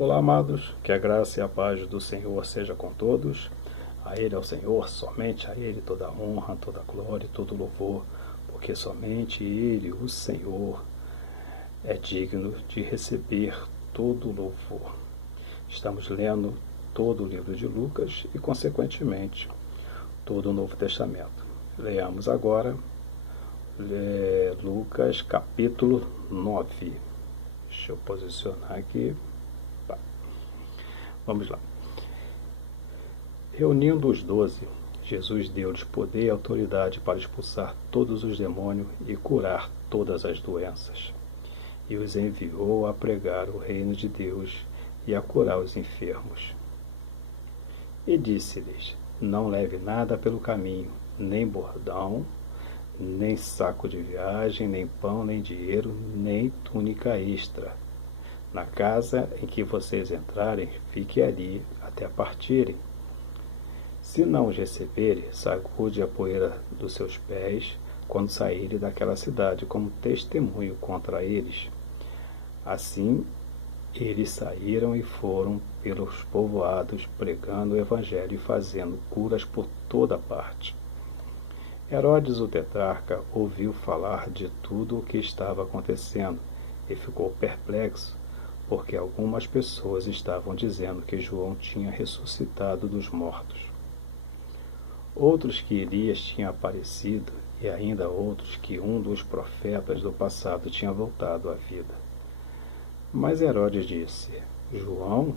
Olá, amados, que a graça e a paz do Senhor seja com todos. A Ele é o Senhor, somente a Ele toda a honra, toda a glória e todo o louvor, porque somente Ele, o Senhor, é digno de receber todo o louvor. Estamos lendo todo o livro de Lucas e, consequentemente, todo o Novo Testamento. Leamos agora Lucas capítulo 9. Deixa eu posicionar aqui. Vamos lá. Reunindo os 12, Jesus deu-lhes poder e autoridade para expulsar todos os demônios e curar todas as doenças. E os enviou a pregar o reino de Deus e a curar os enfermos. E disse-lhes: não leve nada pelo caminho, nem bordão, nem saco de viagem, nem pão, nem dinheiro, nem túnica extra. Na casa em que vocês entrarem, fique ali até partirem. Se não os receberem, sacude a poeira dos seus pés quando saírem daquela cidade, como testemunho contra eles. Assim, eles saíram e foram pelos povoados, pregando o evangelho e fazendo curas por toda parte. Herodes, o tetrarca, ouviu falar de tudo o que estava acontecendo e ficou perplexo, porque algumas pessoas estavam dizendo que João tinha ressuscitado dos mortos. Outros que Elias tinha aparecido, e ainda outros que um dos profetas do passado tinha voltado à vida. Mas Herodes disse: João,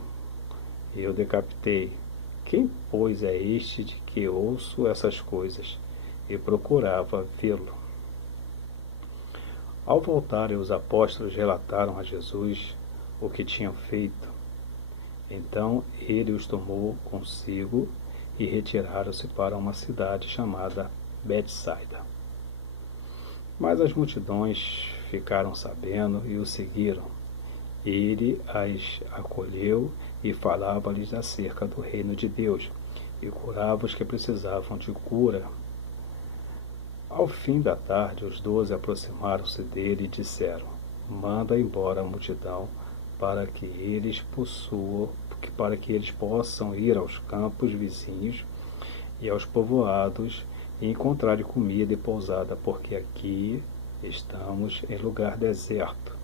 eu decapitei. Quem, pois, é este de que ouço essas coisas? E procurava vê-lo. Ao voltarem, os apóstolos relataram a Jesus o que tinham feito. Então ele os tomou consigo e retiraram-se para uma cidade chamada Betsaida. Mas as multidões ficaram sabendo e o seguiram. Ele as acolheu e falava-lhes acerca do reino de Deus e curava os que precisavam de cura. Ao fim da tarde, os 12 aproximaram-se dele e disseram: manda embora a multidão para que eles possam ir aos campos vizinhos e aos povoados e encontrarem comida e pousada, porque aqui estamos em lugar deserto.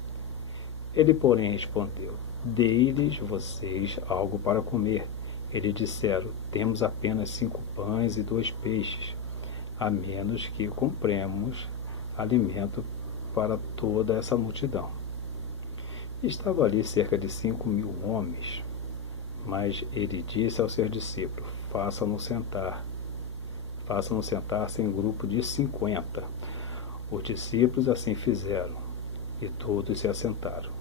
Ele, porém, respondeu: dei-lhes vocês algo para comer. Eles disseram: temos apenas 5 pães e 2 peixes, a menos que compremos alimento para toda essa multidão. Estava ali cerca de 5.000 homens. Mas ele disse aos seus discípulos: façam-nos sentar-se em grupo de 50. Os discípulos assim fizeram, e todos se assentaram.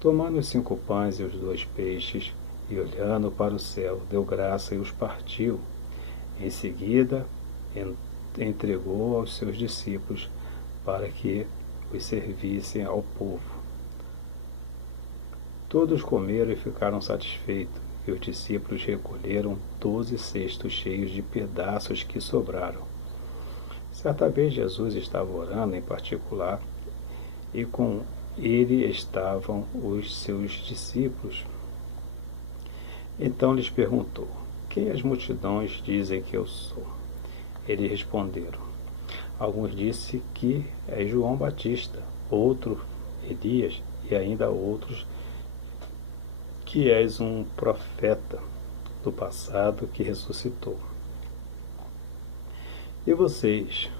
Tomando os 5 pães e os 2 peixes, e olhando para o céu, deu graça e os partiu. Em seguida, entregou aos seus discípulos para que os servissem ao povo. Todos comeram e ficaram satisfeitos, e os discípulos recolheram 12 cestos cheios de pedaços que sobraram. Certa vez Jesus estava orando em particular, e com ele estavam os seus discípulos. Então lhes perguntou: quem as multidões dizem que eu sou? Eles responderam: alguns dizem que é João Batista, outro Elias, e ainda outros que és um profeta do passado que ressuscitou. E vocês,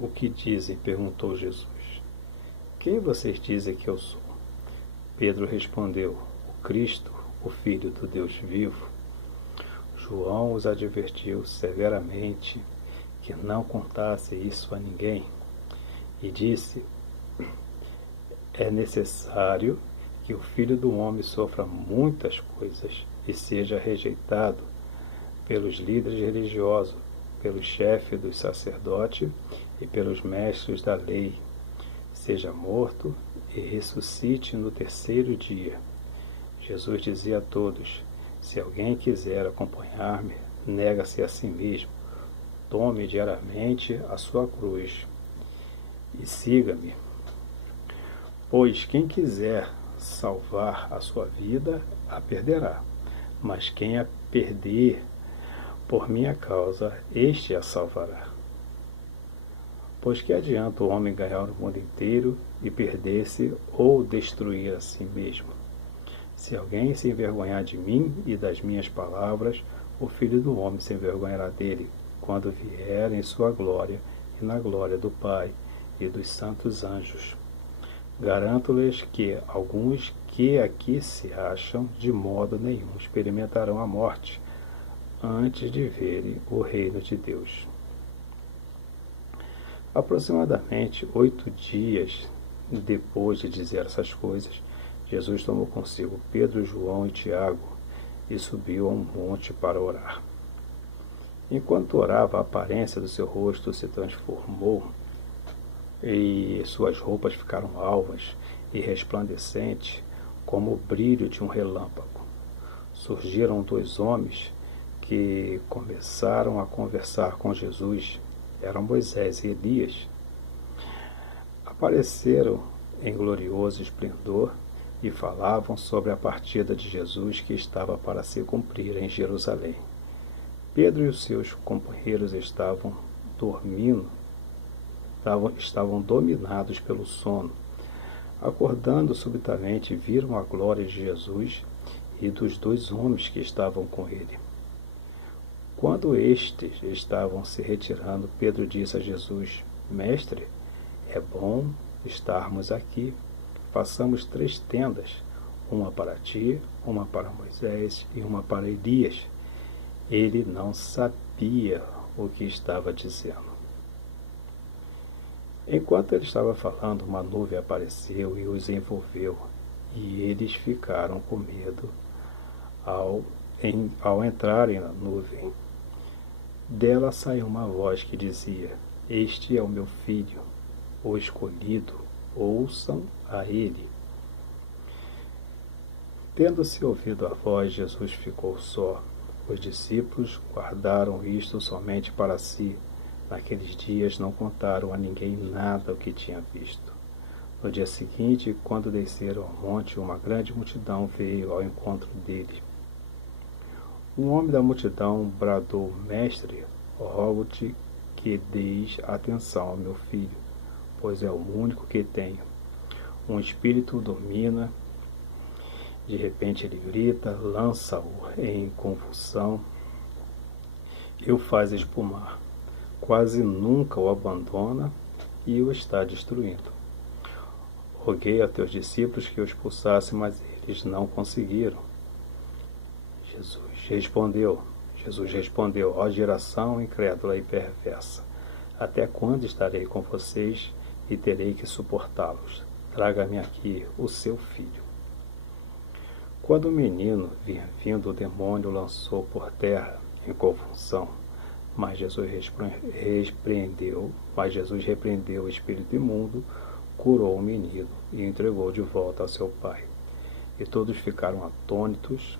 o que dizem? Perguntou Jesus. Quem vocês dizem que eu sou? Pedro respondeu: o Cristo, o Filho do Deus vivo. João os advertiu severamente que não contasse isso a ninguém, e disse: é necessário que o Filho do Homem sofra muitas coisas e seja rejeitado pelos líderes religiosos, pelos chefes dos sacerdotes e pelos mestres da lei, seja morto e ressuscite no 3º dia. Jesus dizia a todos: se alguém quiser acompanhar-me, nega-se a si mesmo, tome diariamente a sua cruz e siga-me. Pois quem quiser salvar a sua vida, a perderá. Mas quem a perder por minha causa, este a salvará. Pois que adianta o homem ganhar o mundo inteiro e perder-se ou destruir a si mesmo? Se alguém se envergonhar de mim e das minhas palavras, o Filho do Homem se envergonhará dele, quando vier em sua glória e na glória do Pai e dos santos anjos. Garanto-lhes que alguns que aqui se acham, de modo nenhum experimentarão a morte, antes de verem o reino de Deus. Aproximadamente 8 dias depois de dizer essas coisas, Jesus tomou consigo Pedro, João e Tiago e subiu a um monte para orar. Enquanto orava, a aparência do seu rosto se transformou e suas roupas ficaram alvas e resplandecentes como o brilho de um relâmpago. Surgiram 2 homens que começaram a conversar com Jesus. Eram Moisés e Elias. Apareceram em glorioso esplendor e falavam sobre a partida de Jesus que estava para se cumprir em Jerusalém. Pedro e os seus companheiros estavam dormindo, estavam dominados pelo sono. Acordando subitamente, viram a glória de Jesus e dos 2 homens que estavam com ele. Quando estes estavam se retirando, Pedro disse a Jesus: Mestre, é bom estarmos aqui. Façamos 3 tendas, uma para ti, uma para Moisés e uma para Elias. Ele não sabia o que estava dizendo. Enquanto ele estava falando, uma nuvem apareceu e os envolveu, e eles ficaram com medo ao entrarem na nuvem. Dela saiu uma voz que dizia: Este é o meu filho, o escolhido, ouçam a ele. Tendo-se ouvido a voz, Jesus ficou só. Os discípulos guardaram isto somente para si. Naqueles dias não contaram a ninguém nada o que tinham visto. No dia seguinte, quando desceram ao monte, uma grande multidão veio ao encontro dele. Um homem da multidão bradou: Mestre, rogo-te que deis atenção ao meu filho, pois é o único que tenho. Um espírito o domina. De repente ele grita, lança-o em convulsão e o faz espumar. Quase nunca o abandona e o está destruindo. Roguei a teus discípulos que o expulsassem, mas eles não conseguiram. Jesus respondeu, ó geração incrédula e perversa, até quando estarei com vocês e terei que suportá-los? Traga-me aqui o seu filho. Quando o menino vinha vindo, o demônio lançou por terra em convulsão, mas Jesus repreendeu o espírito imundo, curou o menino e entregou de volta ao seu pai. E todos ficaram atônitos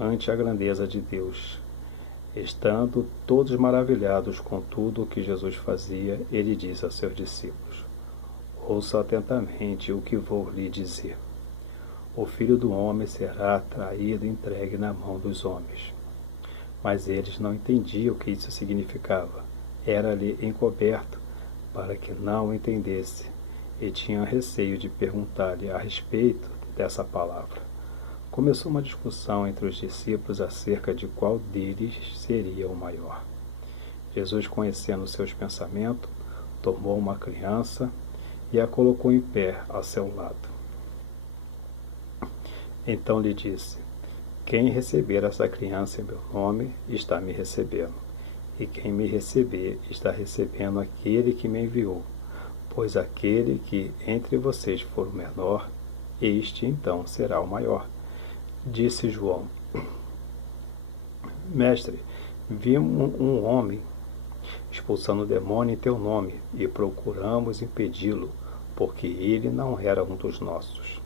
ante a grandeza de Deus. Estando todos maravilhados com tudo o que Jesus fazia, ele disse a seus discípulos: Ouça atentamente o que vou lhe dizer. O Filho do Homem será traído e entregue na mão dos homens. Mas eles não entendiam o que isso significava. Era-lhe encoberto para que não o entendesse, e tinham receio de perguntar-lhe a respeito dessa palavra. Começou uma discussão entre os discípulos acerca de qual deles seria o maior. Jesus, conhecendo seus pensamentos, tomou uma criança e a colocou em pé a seu lado. Então lhe disse: Quem receber essa criança em meu nome, está me recebendo. E quem me receber, está recebendo aquele que me enviou. Pois aquele que entre vocês for o menor, este então será o maior. Disse João: Mestre, vimos um homem expulsando o demônio em teu nome, e procuramos impedi-lo, porque ele não era um dos nossos.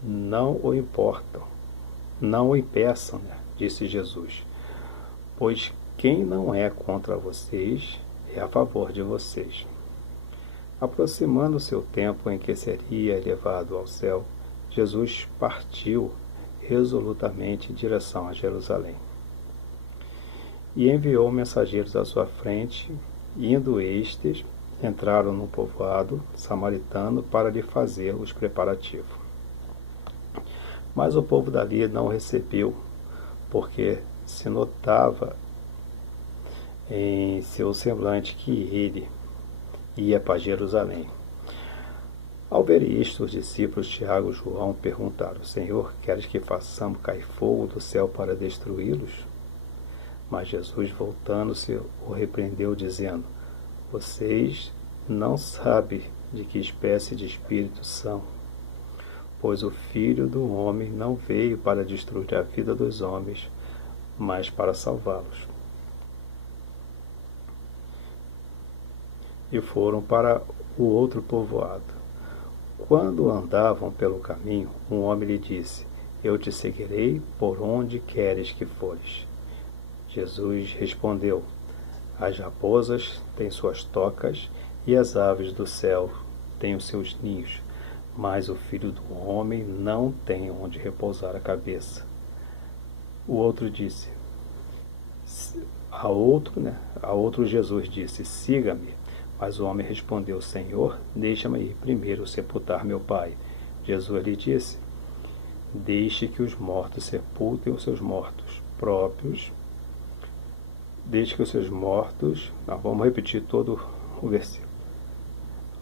Não o impeçam, disse Jesus, pois quem não é contra vocês é a favor de vocês. Aproximando-se o tempo em que seria elevado ao céu, Jesus partiu resolutamente em direção a Jerusalém. E enviou mensageiros à sua frente, indo estes, entraram no povoado samaritano para lhe fazer os preparativos. Mas o povo dali não o recebeu, porque se notava em seu semblante que ele ia para Jerusalém. Ao ver isto, os discípulos Tiago e João perguntaram: Senhor, queres que façamos cair fogo do céu para destruí-los? Mas Jesus, voltando-se, o repreendeu, dizendo: Vocês não sabem de que espécie de espírito são, pois o Filho do Homem não veio para destruir a vida dos homens, mas para salvá-los. E foram para o outro povoado. Quando andavam pelo caminho, um homem lhe disse: Eu te seguirei por onde queres que fores. Jesus respondeu: As raposas têm suas tocas e as aves do céu têm os seus ninhos, mas o Filho do Homem não tem onde repousar a cabeça. O outro disse, a outro Jesus disse: Siga-me. Mas o homem respondeu: Senhor, deixa-me ir primeiro sepultar meu pai. Jesus lhe disse: Deixe que os mortos sepultem os seus mortos próprios. Deixe que os seus mortos... Não, vamos repetir todo o versículo.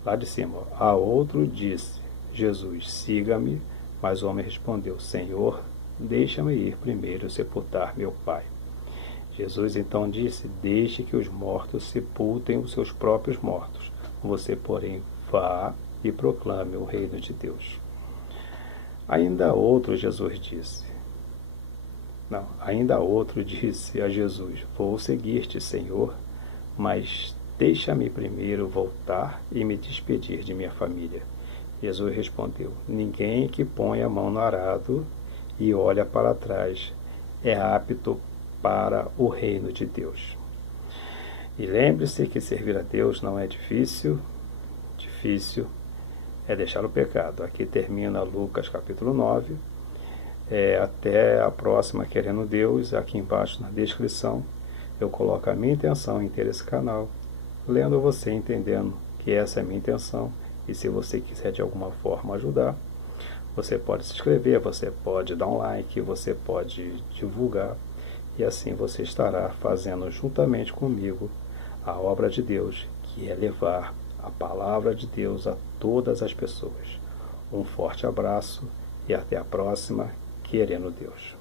Lá de cima. A outro disse Jesus: Siga-me. Mas o homem respondeu: Senhor, deixa-me ir primeiro sepultar meu pai. Jesus então disse: Deixe que os mortos sepultem os seus próprios mortos. Você, porém, vá e proclame o reino de Deus. Ainda outro disse a Jesus: Vou seguir-te, Senhor, mas deixa-me primeiro voltar e me despedir de minha família. Jesus respondeu: Ninguém que põe a mão no arado e olha para trás é apto para o reino de Deus. E lembre-se que servir a Deus não é difícil é deixar o pecado. Aqui termina Lucas capítulo 9. Até a próxima, querendo Deus. Aqui embaixo na descrição eu coloco a minha intenção em ter esse canal, lendo você, entendendo que essa é a minha intenção. E se você quiser de alguma forma ajudar, você pode se inscrever, você pode dar um like, você pode divulgar. E assim você estará fazendo juntamente comigo a obra de Deus, que é levar a palavra de Deus a todas as pessoas. Um forte abraço e até a próxima, querendo Deus.